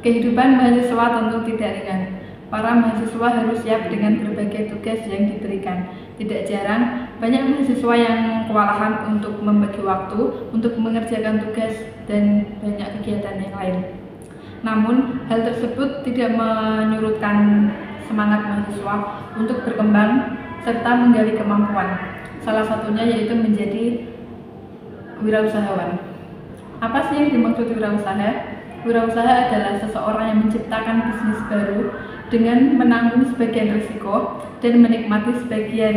Kehidupan mahasiswa tentu tidak ringan. Para mahasiswa harus siap dengan berbagai tugas yang diberikan. Tidak jarang, banyak mahasiswa yang kewalahan untuk membagi waktu, untuk mengerjakan tugas, dan banyak kegiatan yang lain. Namun, hal tersebut tidak menyurutkan semangat mahasiswa untuk berkembang serta menggali kemampuan. Salah satunya yaitu menjadi wirausahawan. Apa sih yang dimaksud wirausaha? Wirausaha adalah seseorang yang menciptakan bisnis baru dengan menanggung sebagian risiko dan menikmati sebagian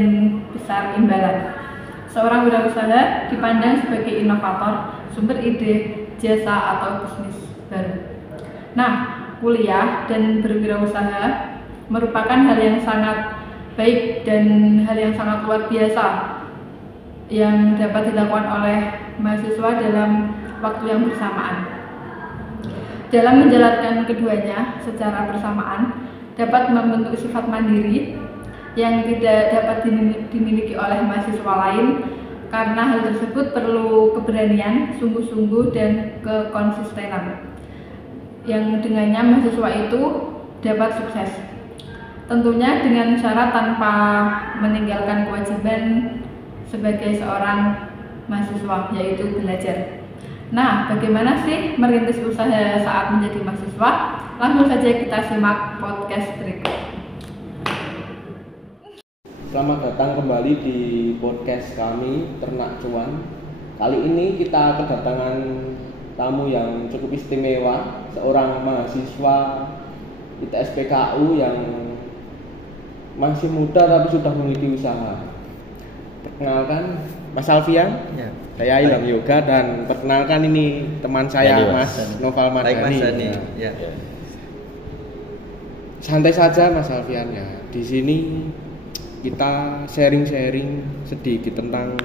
besar imbalan. Seorang wirausaha dipandang sebagai inovator, sumber ide, jasa atau bisnis baru. Nah, kuliah dan berwirausaha merupakan hal yang sangat baik dan hal yang sangat luar biasa yang dapat dilakukan oleh mahasiswa dalam waktu yang bersamaan. Dalam menjalankan keduanya secara bersamaan dapat membentuk sifat mandiri yang tidak dapat dimiliki oleh mahasiswa lain, karena hal tersebut perlu keberanian, sungguh-sungguh, dan kekonsistenan yang dengannya mahasiswa itu dapat sukses. Tentunya dengan syarat tanpa meninggalkan kewajiban sebagai seorang mahasiswa, yaitu belajar. Nah, bagaimana sih merintis usaha saat menjadi mahasiswa? Langsung saja kita simak podcast berikut. Selamat datang kembali di podcast kami, Ternak Cuan. Kali ini kita kedatangan tamu yang cukup istimewa, seorang mahasiswa ITS PKU yang masih muda tapi sudah memiliki usaha. Perkenalkan, Mas Alfian. Ya. Saya Ilham Yoga, dan perkenalkan ini teman saya, Mas Noval Mardhani. Ya. Santai saja Mas Alfian ya. Di sini kita sharing-sharing sedikit tentang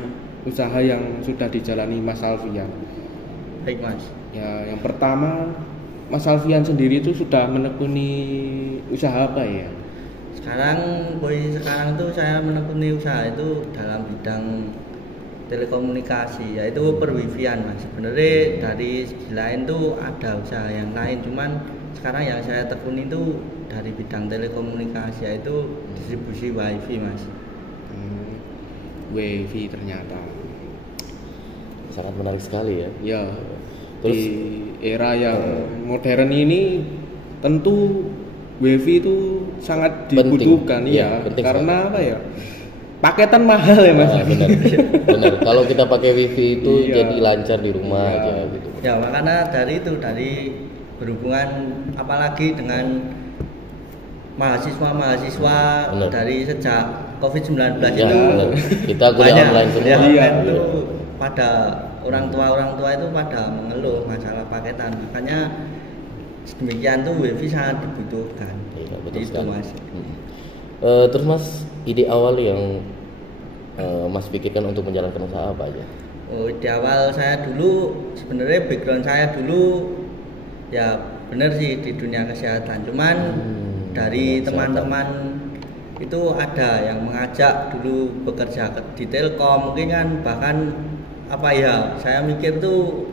usaha yang sudah dijalani Mas Alfian. Baik Mas. Ya, yang pertama, Mas Alfian sendiri itu sudah menekuni usaha apa ya? Sekarang tuh saya menekuni usaha itu dalam bidang telekomunikasi, yaitu perwifian Mas. Sebenarnya dari segi lain tuh ada usaha yang lain, cuman sekarang yang saya tekuni itu dari bidang telekomunikasi, yaitu distribusi wifi Mas. Wifi ternyata sangat menarik sekali ya. ya. Terus Di era yang modern ini tentu wifi itu sangat dibutuhkan ya, karena apa ya, paketan mahal ya Mas. Benar. Kalau kita pakai wifi itu Iya. jadi lancar di rumah aja gitu. Ya, makanya dari berhubungan apalagi dengan mahasiswa Benar. dari sejak COVID-19 Ya, itu benar. Kita kuliah online semua. Iya. itu pada orang tua itu pada mengeluh masalah paketan, makanya demikian tuh wifi sangat dibutuhkan. Iya, betul Itu sekali. Mas. Terus Mas, ide awal yang Mas pikirkan untuk menjalankan usaha apa aja? Di awal saya dulu, sebenarnya background saya dulu ya benar sih di dunia kesehatan, cuman dari teman-teman itu ada yang mengajak dulu bekerja di Telkom, mungkin kan bahkan apa ya, saya mikir tuh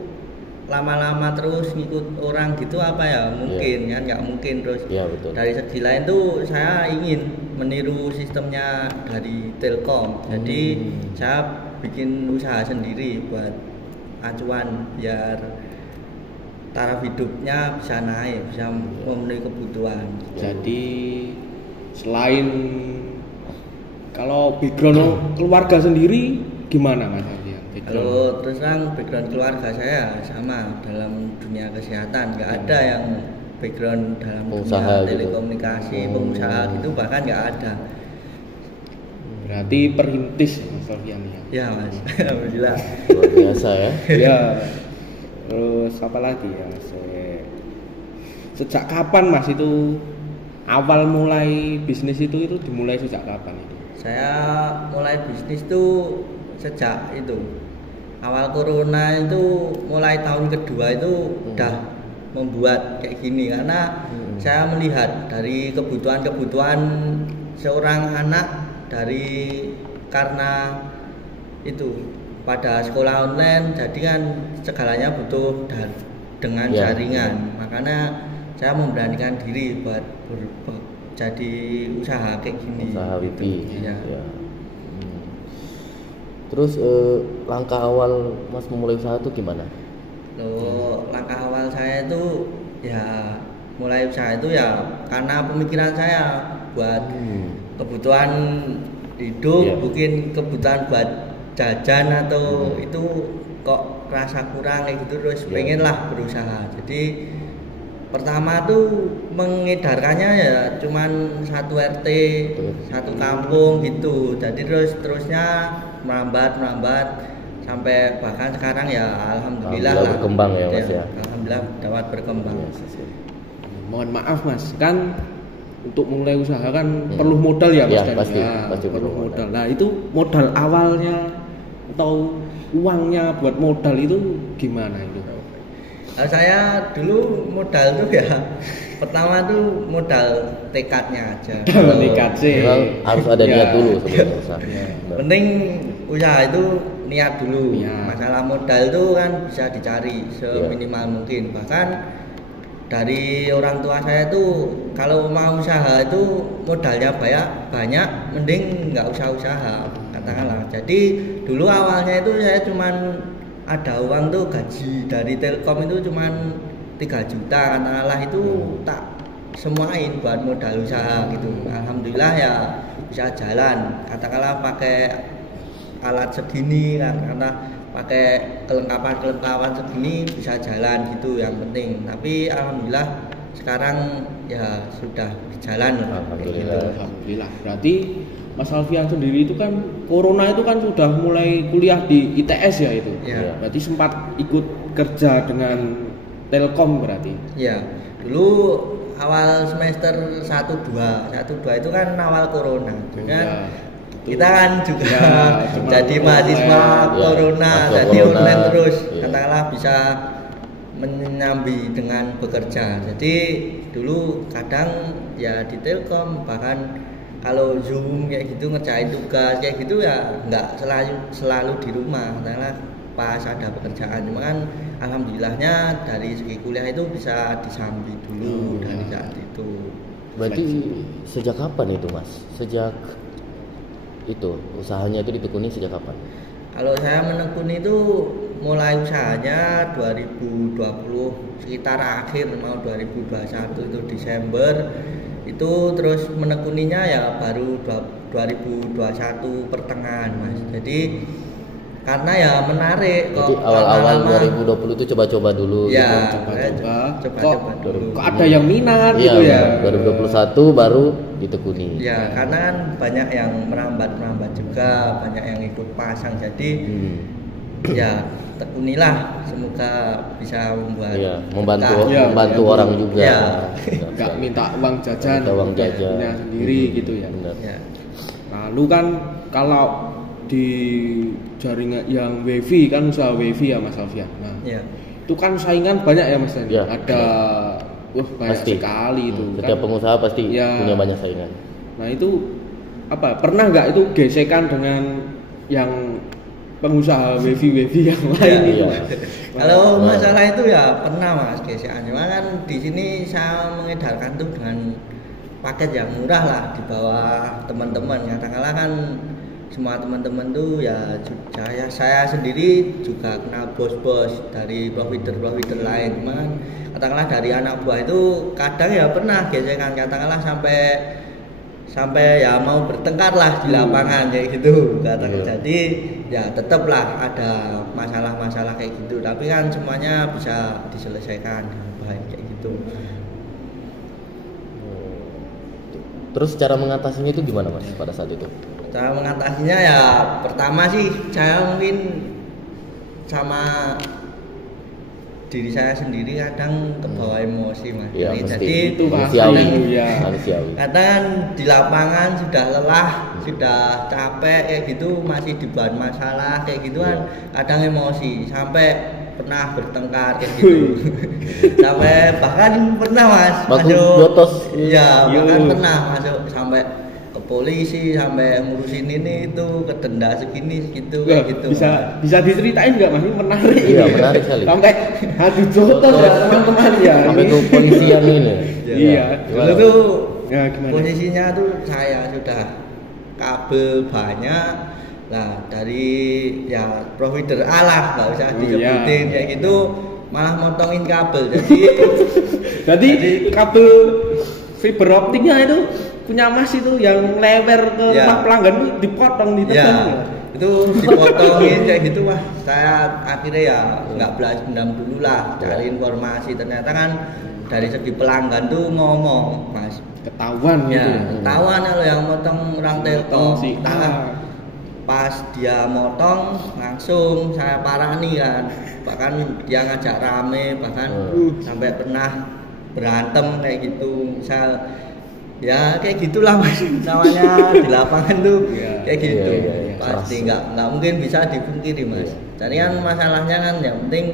lama-lama terus ngikut orang gitu apa ya, mungkin kan nggak mungkin. Terus Betul. dari segi lain tuh saya ingin meniru sistemnya dari Telkom, jadi saya bikin usaha sendiri buat acuan biar taraf hidupnya bisa naik, bisa memenuhi kebutuhan. Jadi selain kalau background keluarga sendiri gimana Mas Alfian? Kalau terus terang background keluarga saya sama dalam dunia kesehatan, nggak ada yang background dalam Pengusaha dunia telekomunikasi, gitu. pengusaha gitu bahkan nggak ada. Berarti perintis Mas Alfian ya. Ya Mas, alhamdulillah. Luar biasa ya. Ya. Terus apa lagi ya Mas? Sejak kapan Mas itu awal mulai bisnis itu dimulai sejak kapan itu? Saya mulai bisnis tuh sejak itu awal corona itu, mulai tahun kedua itu udah membuat kayak gini, karena saya melihat dari kebutuhan seorang anak, karena itu pada sekolah online, jadi kan segalanya butuh dengan jaringan, makanya saya memberanikan diri buat jadi usaha kayak gini. Usaha wifi. Iya. Ya. Terus langkah awal Mas memulai usaha itu gimana? Langkah awal saya itu ya mulai usaha itu ya karena pemikiran saya buat kebutuhan hidup, mungkin kebutuhan buat jajan atau itu kok rasa kurang kayak gitu, terus pengen lah berusaha. Jadi pertama tuh mengedarkannya ya cuman satu RT, satu kampung gitu. Jadi terusnya merambat sampai bahkan sekarang ya alhamdulillah lah berkembang ya Mas ya. Alhamdulillah dapat berkembang. Mohon maaf Mas, kan untuk mulai usaha kan perlu modal ya Mas. Ya, pasti perlu modal. Nah, itu modal awalnya atau uangnya buat modal itu gimana itu? Saya dulu modal tuh ya pertama tuh modal tekadnya aja. Tekad sih. Memang harus ada niat dulu sebelum usaha. Penting usaha itu niat dulu. Niat. Masalah modal itu kan bisa dicari seminimal mungkin. Bahkan dari orang tua saya tuh kalau mau usaha itu modalnya banyak mending nggak usah usaha katakanlah. Jadi dulu awalnya itu saya cuman ada uang tuh gaji dari Telkom itu cuman 3 juta katakanlah, itu tak semuain buat modal usaha gitu. Alhamdulillah ya bisa jalan, katakanlah pakai alat segini karena pakai kelengkapan segini bisa jalan gitu yang penting. Tapi alhamdulillah sekarang ya sudah berjalan lah. Alhamdulillah. Berarti Mas Alfian sendiri itu kan corona itu kan sudah mulai kuliah di ITS ya itu. Ya. Berarti sempat ikut kerja dengan Telkom berarti. Ya. Dulu awal semester 1-2 itu kan awal corona. Kan kita kan juga jadi mahasiswa corona, jadi online terus. Katakanlah bisa menyambi dengan bekerja. Jadi dulu kadang ya di Telkom bahkan kalau Zoom kayak gitu ngerjain tugas kayak gitu ya nggak selalu di rumah karena pas ada pekerjaan. Cuma kan alhamdulillahnya dari segi kuliah itu bisa disambi dulu dari saat itu. Berarti sejak kapan itu Mas? Sejak itu usahanya itu ditekuni sejak kapan? Kalau saya menekuni itu mulai usahanya 2020 sekitar akhir mau 2021 itu Desember. Itu terus menekuninya ya baru 2021 pertengahan Mas. Jadi karena ya menarik kok. Jadi awal-awal 2020 itu coba-coba dulu ya, gitu. Coba-coba dulu. Kok ada yang minat gitu ya. 2021 baru ditekuni. Ya, karena kan banyak yang merambat juga, banyak yang ikut pasang. Jadi ya tekunilah, semoga bisa membuat membantu orang juga. Ya. Nggak minta uang jajan, punya sendiri gitu ya. Ya. Lalu kan kalau di jaringan yang WiFi kan usaha WiFi ya Mas Alfian. Nah, itu kan saingan banyak ya Mas Dani. Ada banyak sekali itu. Setiap pengusaha pasti punya banyak saingan. Nah, itu pernah nggak itu gesekan dengan yang pengusaha WiFi yang lain itu? Kalau masalah itu ya pernah Mas gesekan. Cuma kan di sini saya mengedarkan tuh dengan paket yang murah lah di bawah teman-teman. Katakanlah kan semua teman-teman tuh ya saya sendiri juga kenal bos-bos dari provider lain. Cuman katakanlah dari anak buah itu kadang ya pernah gesekan, katakanlah sampai ya mau bertengkar lah di lapangan kayak gitu katakan. Jadi ya tetaplah ada masalah-masalah kayak gitu, tapi kan semuanya bisa diselesaikan dengan baik kayak gitu. Terus cara mengatasinya itu gimana Mas pada saat itu? Cara mengatasinya ya pertama sih saya mungkin sama diri saya sendiri kadang kebawa emosi Mas. Ya, jadi itu manusiawi. Kadang di lapangan sudah lelah, sudah capek kayak gitu masih dibuat masalah kayak gitu kan kadang emosi sampai pernah bertengkar kayak gitu. Sampai bahkan pernah Mas masuk jotos. Iya, bahkan pernah masuk sampai polisi sampai ngurusin ini itu kedenda segini segitu Wah, kayak gitu. bisa diceritain nggak Mas? Ini menarik. Iya, ini. menarik sekali. Sampai adu jotos ya teman-teman ya. Sampai Ini. ke polisian ini. Iya. Dulu tuh Ya gimana? posisinya tuh saya sudah kabel banyak. Nah dari ya provider A lah, nggak usah disebutin iya. kayak gitu, malah motongin kabel. Jadi Jadi kabel fiber optiknya itu punya Mas itu yang lebar ke Ya. rumah pelanggan itu dipotong di ya tengah. itu dipotongin kayak gitu. Wah, saya akhirnya ya nggak balas dendam dulu lah, cari informasi. Ternyata kan dari segi pelanggan tuh ngomong, Mas, Ketahuan gitu. ya ketahuan kalau yang motong orang Telkom. Si Nah, pas dia motong langsung saya parani kan, bahkan dia ngajak rame, bahkan sampai pernah berantem kayak gitu. Misal ya kayak gitulah Mas, namanya di lapangan tuh Iya. kayak gitu. Iya. Pasti nggak mungkin bisa dipungkiri Mas. Jadi kan masalahnya kan yang penting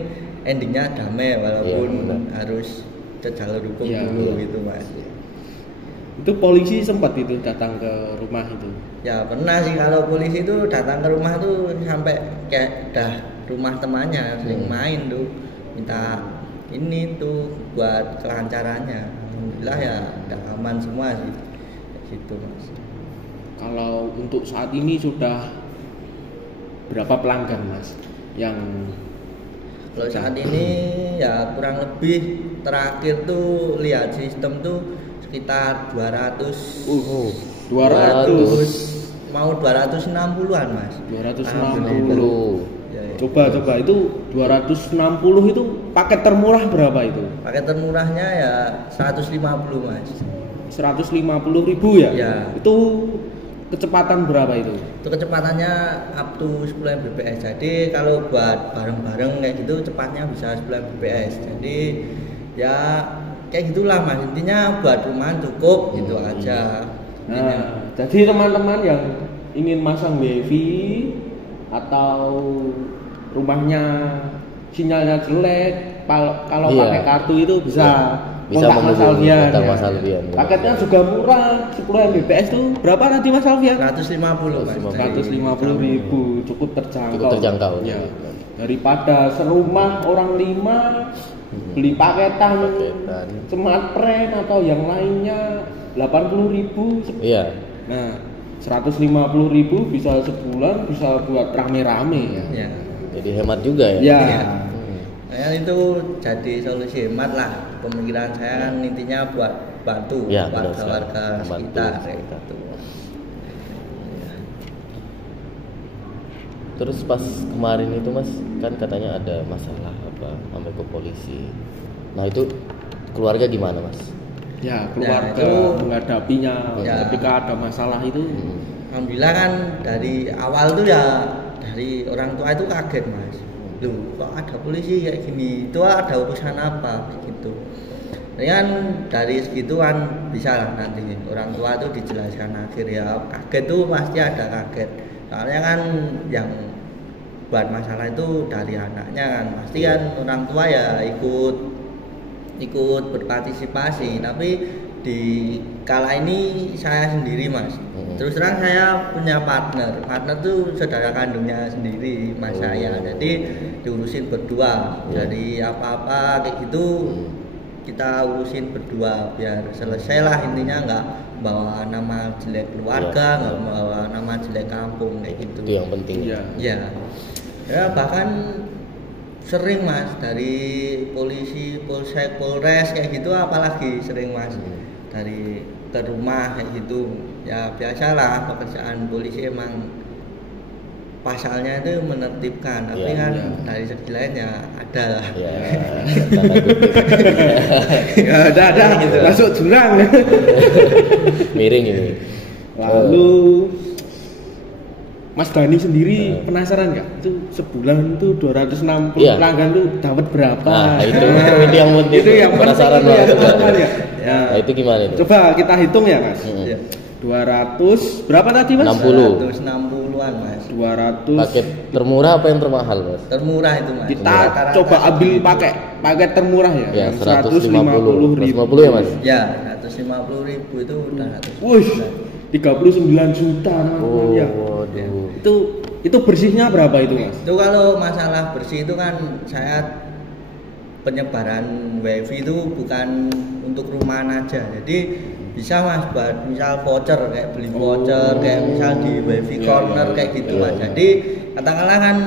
endingnya damai, walaupun Iya, harus ke jalur hukum Iya, dulu iya. gitu Mas. Itu polisi sempat itu datang ke rumah itu. Ya pernah sih, kalau polisi itu datang ke rumah tuh sampai kayak dah rumah temannya sering main tuh, minta ini tuh buat kelancarannya. Alhamdulillah ya udah aman semua sih kayak gitu Mas. Kalau untuk saat ini sudah berapa pelanggan Mas yang Kalau saat ini ya kurang lebih terakhir tuh lihat sistem tuh sekitar 200 200 mau 260-an Mas. 260. Ya, ya. Coba itu 260 itu paket termurah berapa itu? Paket termurahnya ya 150 Mas. 150.000 ya? Ya. Itu kecepatan berapa itu? Itu kecepatannya up to 10 Mbps. Jadi kalau buat bareng-bareng kayak gitu cepatnya bisa 10 Mbps. Jadi ya kayak gitulah Mas. Intinya buat rumahan cukup gitu aja. Nah, jadi teman-teman yang ingin masang WiFi atau rumahnya sinyalnya jelek, kalau Iya. pakai kartu itu bisa Bisa kontak Mas menghubungi Alfian. kontak ya. Mas Alfian. Paketnya juga murah, 10 Mbps itu berapa tadi Mas Alfian? 150 Mas. 150.000, cukup terjangkau. Cukup terjangkau. Ya. Daripada serumah orang 5 beli paketan smart friend atau yang lainnya 80.000. Iya. Nah, 150.000 bisa sebulan, bisa buat rame-rame ya. Ya. Jadi hemat juga ya. Ya. Iya. Nah, itu jadi solusi hemat lah. Pemikiran saya kan intinya buat bantu Ya, benar sekali. warga-warga Membantu sekitar kayak sekitar. gitu. Terus pas kemarin itu Mas kan katanya ada masalah apa sampai ke polisi. Nah itu keluarga gimana Mas? Ya, keluarga itu- menghadapinya Ya. ketika ada masalah itu. Alhamdulillah kan dari awal tuh ya dari orang tua itu kaget Mas. Loh kok ada polisi kayak gini? Itu ada urusan apa gitu. Jadi kan dari segituan bisa lah nanti orang tua tuh dijelaskan akhir ya. Kaget tuh pasti ada kaget. Soalnya kan yang buat masalah itu dari anaknya kan. Pasti kan orang tua ya ikut berpartisipasi, tapi di kala ini saya sendiri Mas. Terus terang saya punya partner tuh saudara kandungnya sendiri Mas saya, jadi diurusin berdua. Jadi apa-apa kayak gitu kita urusin berdua biar selesai lah, intinya nggak bawa nama jelek keluarga, nggak bawa nama jelek kampung kayak gitu. Itu yang penting. Iya. Ya bahkan sering Mas dari polisi, polsek, polres kayak gitu, apalagi sering Mas dari ke rumah kayak gitu. Ya biasalah pekerjaan polisi, emang pasalnya itu menertibkan, tapi Ya, kan ya. dari segi lain ya ada lah. Ya. Tanda kutip. Ya, ada Gitu. masuk jurang. Miring ini. Lalu Mas Dani sendiri penasaran nggak? Itu sebulan tuh 260 Iya. pelanggan tuh dapat berapa? Nah, itu yang penting. Itu yang Penasaran penting ya, banget. teman-teman ya. Ya. Nah, itu gimana itu? Coba kita hitung ya, Mas. Ya. 200 berapa tadi, Mas? 60. 160-an Mas. 200. Paket termurah apa yang termahal Mas? Termurah itu Mas. Kita Rata-rata coba ambil segitu. paket termurah ya. Ya, yang 150. 150 ya Mas? Ya 150.000 itu udah 100. Wush, 39 juta teman-teman ya. Waduh. Itu bersihnya berapa itu Mas? Itu kalau masalah bersih itu kan saya penyebaran wifi itu bukan untuk rumahan aja. Jadi bisa Mas buat misal voucher kayak beli voucher kayak misal di wifi corner kayak gitu Mas. Jadi katakanlah kan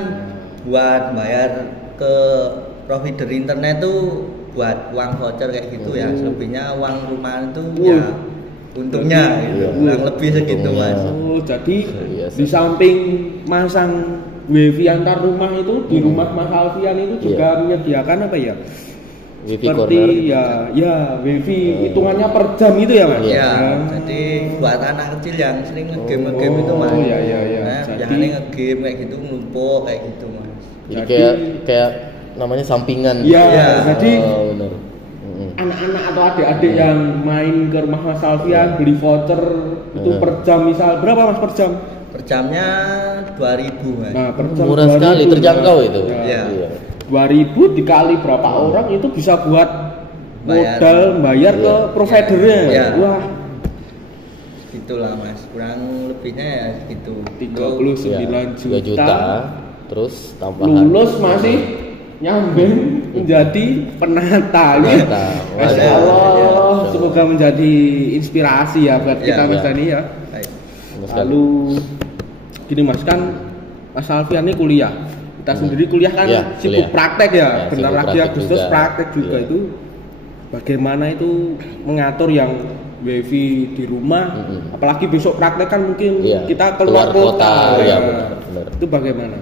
buat bayar ke provider internet tuh buat uang voucher kayak gitu ya. Selebihnya uang rumahan itu ya untungnya gitu. Kurang lebih segitu Mas. Oh, jadi di samping masang wifi antar rumah itu di rumah Mas Alfian itu juga menyediakan apa ya? Wifi Seperti corner. ya wifi hitungannya per jam itu ya Mas? Iya. Jadi buat anak kecil yang sering ngegame itu Mas. Oh iya. Nah, jangan ngegame kayak gitu numpuk kayak gitu Mas. Jadi kayak namanya sampingan. Iya, jadi benar. anak-anak atau adik-adik yang main ke rumah Mas Alfian beli voucher itu per jam misal berapa Mas per jam? Per jamnya 2.000 Mas. Nah, per jam Murah 2.000, sekali, terjangkau ya. itu. Iya. 2.000 dikali berapa orang itu bisa buat modal bayar ke providernya. Iya. Wah, Itulah Mas. Kurang lebihnya ya segitu. 39 3 juta. Terus tambahan lulus masih nyambung menjadi penata ya. Masya Allah, semoga menjadi inspirasi ya buat kita Mas Dani ya. Baik. Lalu gini Mas, kan Mas Alfian ini kuliah. Kita sendiri kuliah kan sibuk kuliah. praktek ya. Bentar sibuk lagi praktek Agustus juga. praktek juga itu. Bagaimana itu mengatur yang wifi di rumah, apalagi besok praktek kan mungkin kita keluar kota ya. Benar. Itu bagaimana?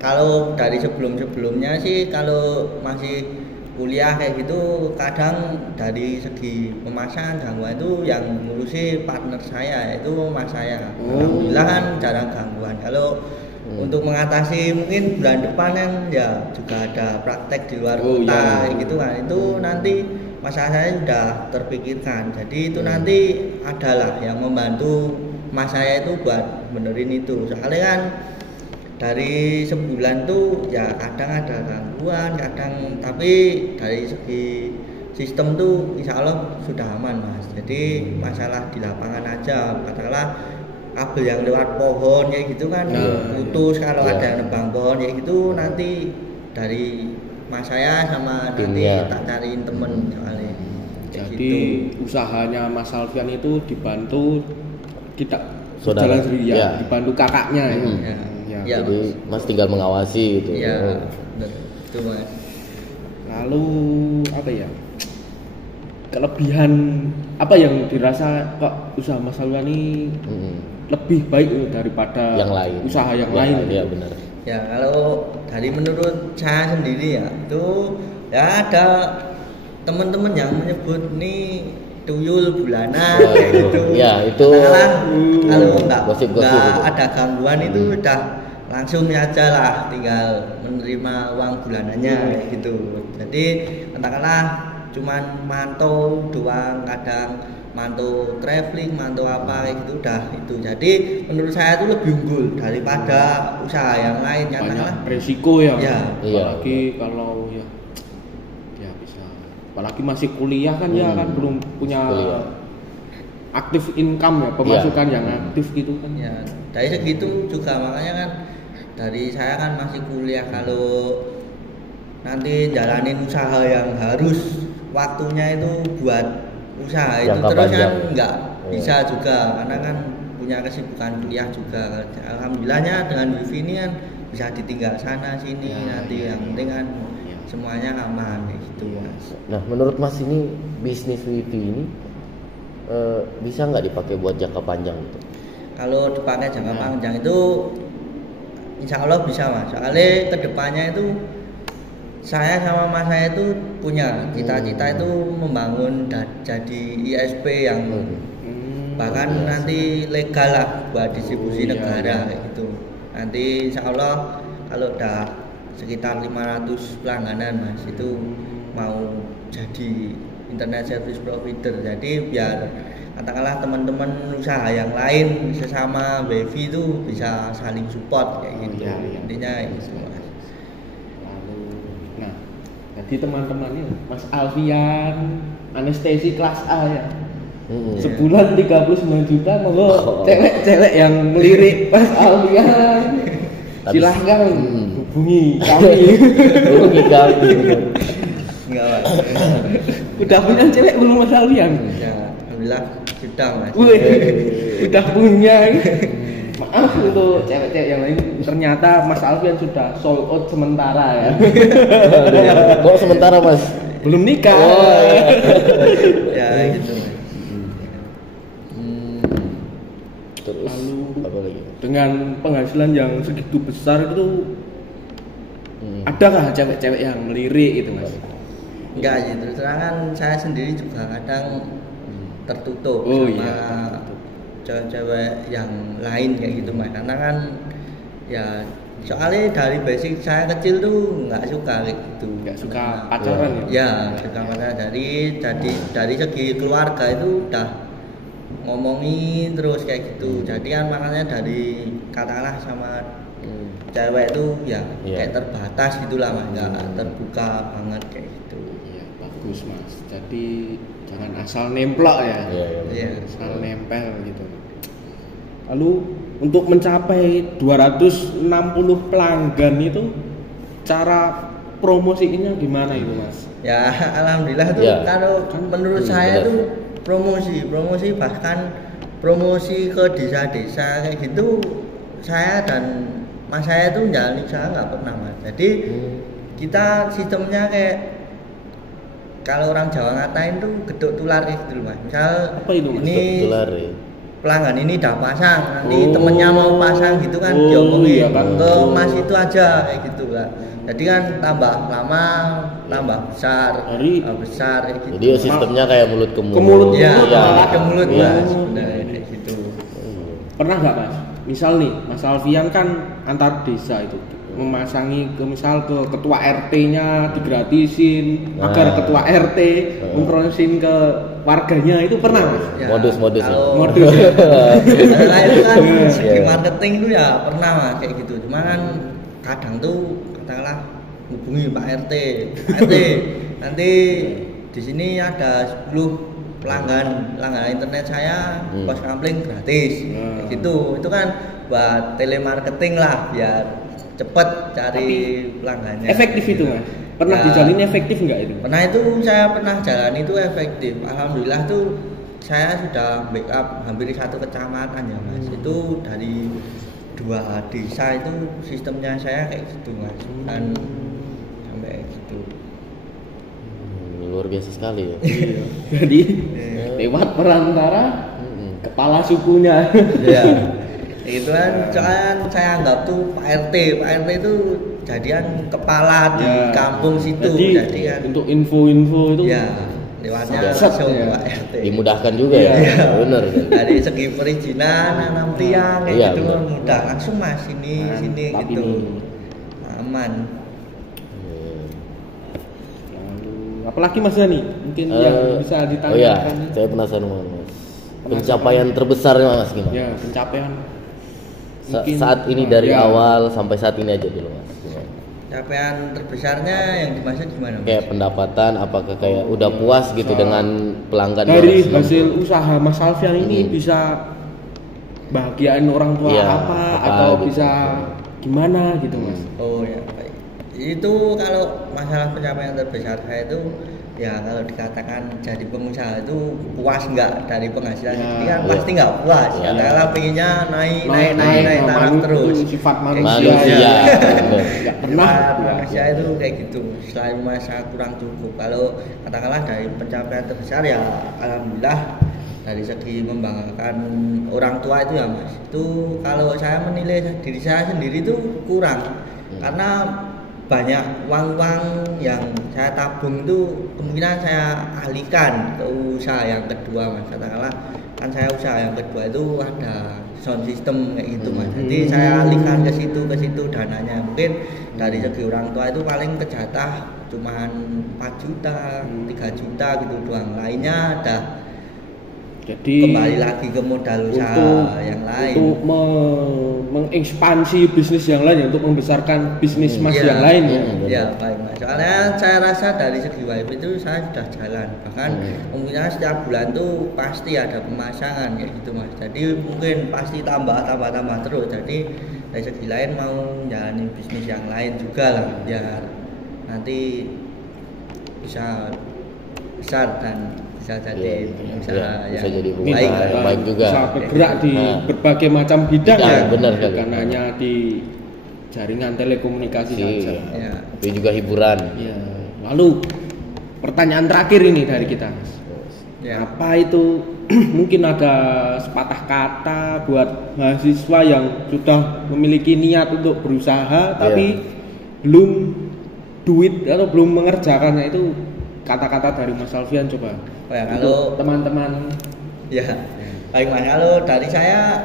Kalau dari sebelumnya sih kalau masih kuliah kayak gitu kadang dari segi pemasangan gangguan itu yang ngurusi partner saya itu mas saya. Alhamdulillah kan jarang gangguan. Kalau untuk mengatasi mungkin bulan depan kan ya juga ada praktek di luar kota gitu kan, itu nanti masalah saya sudah terpikirkan. Jadi itu nanti adalah yang membantu mas saya itu buat benerin itu. Soalnya kan dari sebulan tuh ya kadang ada gangguan, kadang tapi dari segi sistem tuh insya Allah sudah aman mas. Jadi masalah di lapangan aja, katakanlah kabel yang lewat pohon ya gitu kan putus, kalau ada yang nebang pohon ya gitu nanti dari mas saya sama nanti tak cariin temen soalnya. Jadi gitu. usahanya Mas Alfian itu dibantu kita Saudara. jalan sendiri ya, dibantu kakaknya ya. Ya, Jadi Mas tinggal mengawasi itu. Iya, benar. Itu mas. Lalu apa ya? Kelebihan apa yang dirasa kok usaha Mas Alfian ini lebih baik daripada yang lain, usaha yang lain? Iya benar. Ya kalau dari menurut saya sendiri ya itu ya ada teman-teman yang menyebut nih tuyul bulanan gitu. Ya itu. Kalau nggak gosip-gosip ada gangguan itu udah langsung aja lah tinggal menerima uang bulanannya gitu. Jadi katakanlah cuman mantau doang, kadang mantau traveling, mantau apa kayak gitu udah itu. Jadi menurut saya itu lebih unggul daripada usaha yang lain. Banyak resiko ya. Apalagi kalau ya bisa. Apalagi masih kuliah kan ya kan belum punya aktif income ya, pemasukan yang aktif gitu kan. Ya, dari segitu juga makanya kan dari saya kan masih kuliah, kalau nanti jalanin usaha yang harus waktunya itu buat usaha itu jangka terus panjang. kan nggak bisa juga karena kan punya kesibukan kuliah juga. Alhamdulillahnya dengan wifi ini kan bisa ditinggal sana sini nanti yang penting kan semuanya aman gitu mas. Nah menurut Mas ini bisnis wifi ini bisa nggak dipakai buat jangka panjang gitu? Kalau dipakai jangka panjang itu insya Allah bisa mas. Soalnya kedepannya itu saya sama mas saya itu punya cita-cita itu membangun jadi ISP yang bahkan nanti legal lah buat distribusi negara kayak gitu. Nanti insya Allah kalau udah sekitar 500 pelangganan mas itu mau jadi internet service provider. Jadi biar katakanlah teman-teman usaha yang lain sesama wifi itu bisa saling support kayak gitu. Intinya itu mas. Jadi teman-temannya Mas Alfian anestesi kelas A ya. Sebulan 39 juta, monggo cewek-cewek yang melirik Mas Alfian silahkan hubungi kami. Enggak, Mas. Udah punya cewek belum Mas Alfian? Ya, alhamdulillah sudah, Mas. Wih, udah punya. Maaf untuk cewek-cewek yang lain, ternyata Mas Alfian sudah sold out sementara ya. Kok sementara Mas? Belum nikah. Oh, Ya gitu. Terus Lalu apa lagi? dengan penghasilan yang segitu besar itu adakah cewek-cewek yang melirik itu Mas? Enggak sih, terus terang kan saya sendiri juga kadang tertutup Oh, sama iya. cewek-cewek yang lain kayak gitu Mas. Karena kan ya soalnya dari basic saya kecil tuh nggak suka kayak gitu. Nggak suka pacaran ya? Ya, suka pacaran dari segi keluarga itu udah ngomongin terus kayak gitu. Jadi kan makanya dari katakanlah sama cewek itu ya kayak terbatas gitulah Mas, nggak terbuka banget kayak gitu. Iya, bagus Mas. Jadi jangan asal nemplok ya. Iya. Asal nempel gitu. Lalu untuk mencapai 260 pelanggan itu cara promosinya gimana itu Mas? Ya alhamdulillah tuh kalau menurut saya tuh promosi bahkan promosi ke desa-desa kayak gitu saya dan mas saya tuh jalan usaha nggak pernah Mas. Jadi kita sistemnya kayak kalau orang Jawa ngatain tuh gedok tular gitu Mas. Misal apa itu Mas? ini Tular ya. pelanggan ini udah pasang, nanti temennya mau pasang gitu kan diomongin iya kan. ke mas itu aja kayak gitu kan. Jadi kan tambah lama tambah besar kayak gitu. Jadi sistemnya kayak mulut ke mulut. Ke mulut. Ya, Iya. ke mulut Iya. Mas sebenarnya kayak gitu. Pernah nggak Mas? Misal nih, Mas Alfian kan antar desa itu memasangi misal ke ketua RT-nya digratisin agar ketua RT mempromosin ke warganya, itu pernah Mas? Ya, Modus-modus ya. kalau- Modus. Nah, itu kan segi Iya. marketing itu ya pernah Mas kayak gitu. Cuma kan kadang tuh katakanlah hubungi Pak RT, nanti di sini ada 10 pelanggan internet saya pos kampling gratis kayak gitu. Itu kan buat telemarketing lah biar cepet cari pelanggannya. Efektif itu Mas? Pernah Ya. dijalin efektif nggak itu? Pernah itu saya pernah jalan itu efektif. Alhamdulillah tuh saya sudah backup hampir satu kecamatan ya Mas. Itu dari 2 desa itu sistemnya saya kayak gitu Mas. Dan sampai gitu. Luar biasa sekali ya. Iya. Jadi lewat perantara kepala sukunya. Ya. Itu kan soalnya saya anggap tuh Pak RT itu jadian kepala di kampung situ. Jadi kan untuk info-info itu ya lewatnya Set, langsung ya. Pak RT. Dimudahkan juga ya. Benar. Dari segi perizinan nanam tiang kayak Iya, gitu benar. mudah langsung Mas sini Mantap gitu. ini. Aman. Lalu, apalagi Mas Dani mungkin yang bisa Oh ya, ditanggapan. saya penasaran Mas. Pencapaian terbesarnya Mas gimana? Ya, pencapaian mungkin Saat ini dari awal sampai saat ini aja dulu Mas. Gimana? Capaian terbesarnya yang dimaksud gimana Mas? Kayak pendapatan apakah kayak udah puas gitu dengan pelanggan dari yang hasil usaha Mas Alfian ini bisa bahagiain orang tua Iya, apa apa atau gitu. bisa gimana gitu Mas? Oh ya baik. Itu kalau masalah pencapaian terbesar saya itu ya kalau dikatakan jadi pengusaha itu puas nggak dari penghasilan ini kan pasti nggak puas. Ya. Katakanlah pengennya naik taraf manusia terus. itu sifat Kayak manusia. gitu. Ya. Bener. Nggak pernah. Manusia itu kayak gitu. Selain masa kurang cukup. Kalau katakanlah dari pencapaian terbesar ya alhamdulillah dari segi membanggakan orang tua itu ya Mas. Itu kalau saya menilai diri saya sendiri itu kurang karena banyak uang-uang yang saya tabung itu kemungkinan saya alihkan ke usaha yang kedua Mas. Katakanlah kan saya usaha yang kedua itu ada sound system kayak gitu Mas. Jadi saya alihkan ke situ dananya. Mungkin dari segi orang tua itu paling kejatah cuman 4 juta, 3 juta gitu doang. Lainnya ada Jadi kembali lagi ke modal usaha yang lain. Untuk mengekspansi bisnis yang lain, untuk membesarkan bisnis Mas yang lain ya. Ya baik Mas. Soalnya saya rasa dari segi wifi itu saya sudah jalan. Bahkan mungkin setiap bulan tuh pasti ada pemasangan kayak gitu Mas. Jadi mungkin pasti tambah terus. Jadi dari segi lain mau jalanin bisnis yang lain juga lah, biar nanti bisa besar dan bisa jadi usaha bisa yang jadi baik, baik juga. Bisa bergerak di berbagai macam bidang Ya, ya. benar sekali. Bukan hanya di jaringan telekomunikasi saja. Ya. Tapi juga hiburan. Ya. Lalu pertanyaan terakhir ini dari kita, Mas. Ya. Apa itu mungkin ada sepatah kata buat mahasiswa yang sudah memiliki niat untuk berusaha tapi belum duit atau belum mengerjakannya, itu kata-kata dari Mas Alfian coba. Oh ya, Untuk kalau teman-teman ya baik Mas, kalau dari saya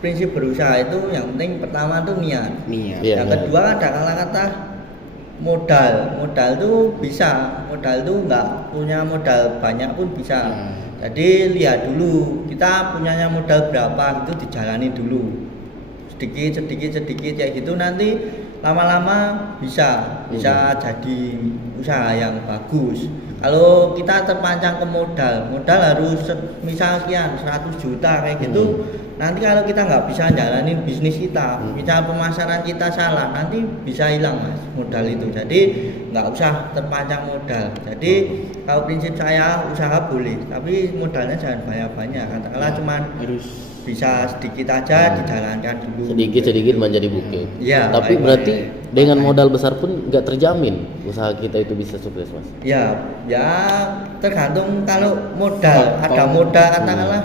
prinsip berusaha itu yang penting pertama tuh niat. niat. Iya. Yang kedua ada kata-kata modal tuh bisa, modal tuh nggak punya modal banyak pun bisa. Jadi lihat dulu kita punyanya modal berapa, itu dijalani dulu sedikit kayak gitu, nanti lama-lama bisa jadi usaha yang bagus. Kalau kita terpancang ke modal harus misal sekian 100 juta kayak gitu, nanti kalau kita nggak bisa jalanin bisnis kita, misal pemasaran kita salah, nanti bisa hilang Mas modal itu. Jadi nggak usah terpancang modal. Jadi kalau prinsip saya usaha boleh, tapi modalnya jangan banyak-banyak. Katakanlah cuman Harus bisa sedikit aja dijalankan dulu. Sedikit menjadi bukit. Ya, Tapi baik. berarti dengan modal besar pun nggak terjamin usaha kita itu bisa sukses, Mas. Ya tergantung. Kalau modal ada modal, katakanlah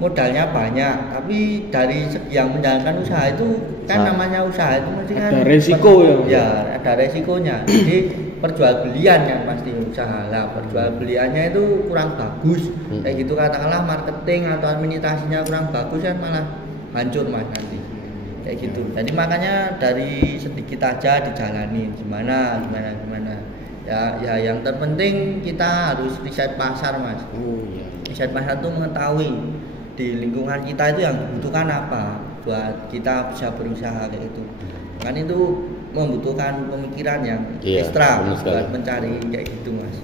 modalnya banyak, tapi dari segi yang menjalankan usaha itu kan namanya usaha itu mesti kan ada resiko ya ada resikonya. Jadi perjualbelian kan pasti usaha lah, perjualbeliannya itu kurang bagus kayak gitu, katakanlah marketing atau administrasinya kurang bagus kan malah hancur Mas nanti kayak gitu. Jadi makanya dari sedikit aja dijalani, gimana ya yang terpenting kita harus riset pasar Mas. Riset pasar itu mengetahui di lingkungan kita itu yang dibutuhkan apa buat kita bisa berusaha kayak gitu. Kan itu membutuhkan pemikiran yang ekstra buat mencari kayak gitu Mas.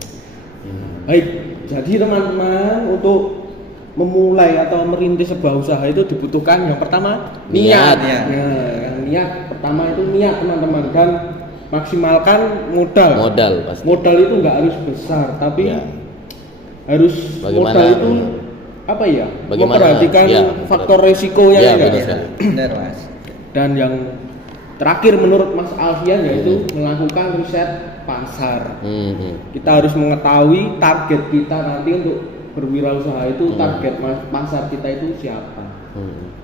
Baik, jadi teman-teman untuk memulai atau merintis sebuah usaha itu dibutuhkan yang pertama niat. Niat pertama itu niat teman-teman, dan maksimalkan modal pasti. Modal itu nggak harus besar, tapi harus modal itu apa ya? Memperhatikan faktor resikonya Benar Mas. Dan yang terakhir menurut Mas Alfian yaitu melakukan riset pasar. Kita harus mengetahui target kita nanti untuk berwirausaha itu, target pasar kita itu siapa.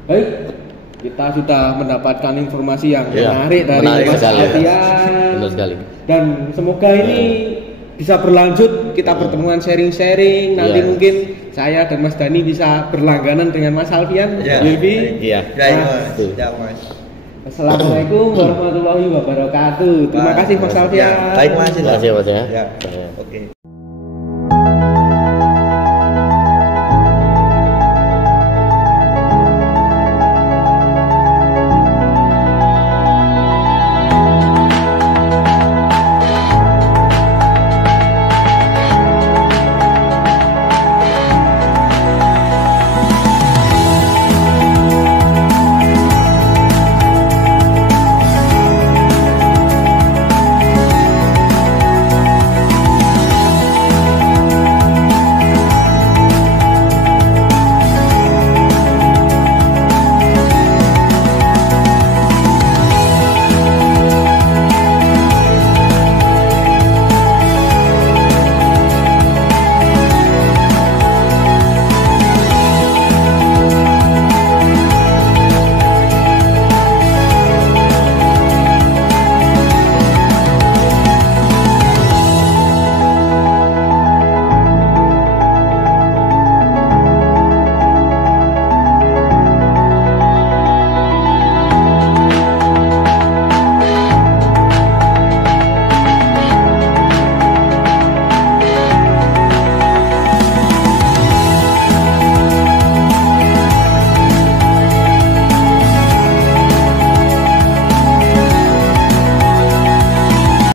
Baik, kita sudah mendapatkan informasi yang menarik dari Mas Alfian. Benar sekali. Dan semoga ini bisa berlanjut, kita pertemuan sharing-sharing. Nanti mungkin saya dan Mas Dani bisa berlangganan dengan Mas Alfian. Mas. Assalamualaikum warahmatullahi wabarakatuh. Terima kasih Mas Alfian. Baik Mas. Terima kasih Mas ya. Oke.